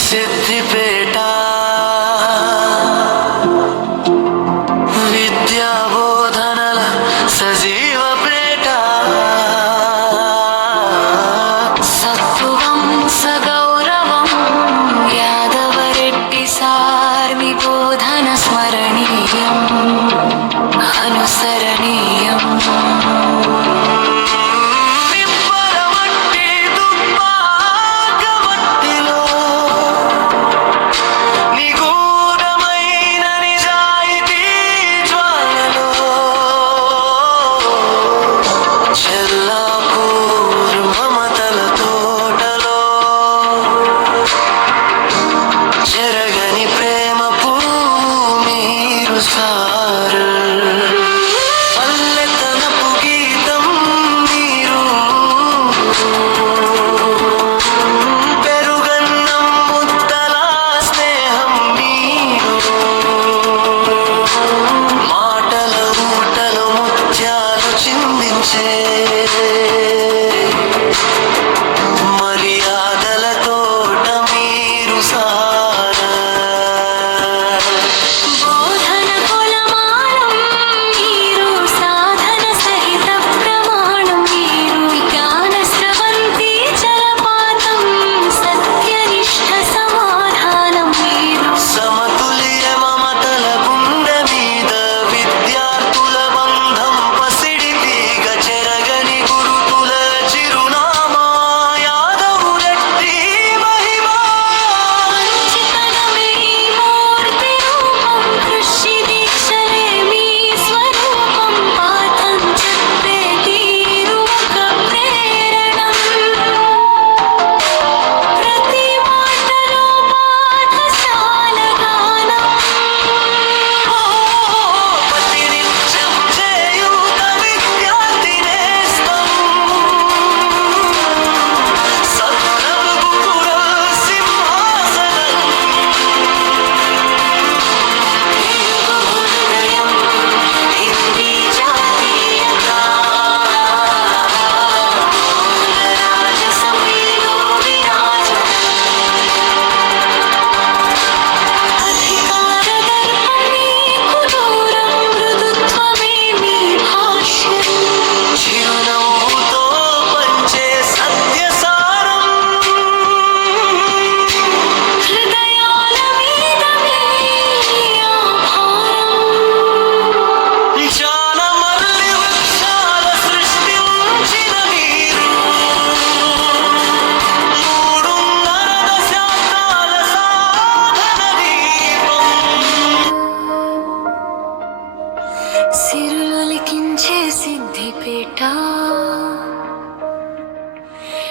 सिद्धि बेटा